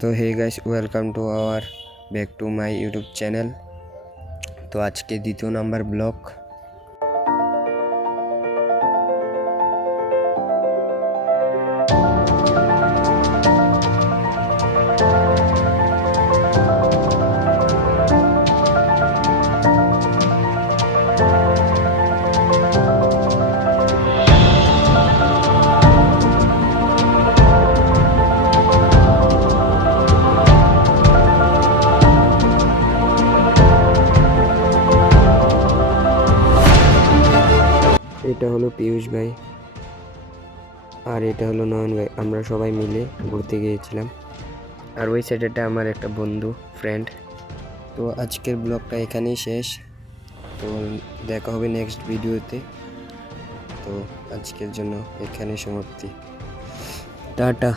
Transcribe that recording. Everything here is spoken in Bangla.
তো hey guys, welcome to our back to my YouTube channel. তো আজকে দ্বিতীয় নাম্বার ব্লগ। এটা হলো পিয়ুষ ভাই আর এটা হলো নয়ন ভাই। আমরা সবাই মিলে ঘুরতে গিয়েছিলাম। আর ওই সাইডেটা আমার একটা বন্ধু ফ্রেন্ড। তো আজকের ব্লগটা এখানেই শেষ। তো দেখা হবে নেক্সট ভিডিওতে। তো আজকের জন্য এখানে সমাপ্তি। টাটা।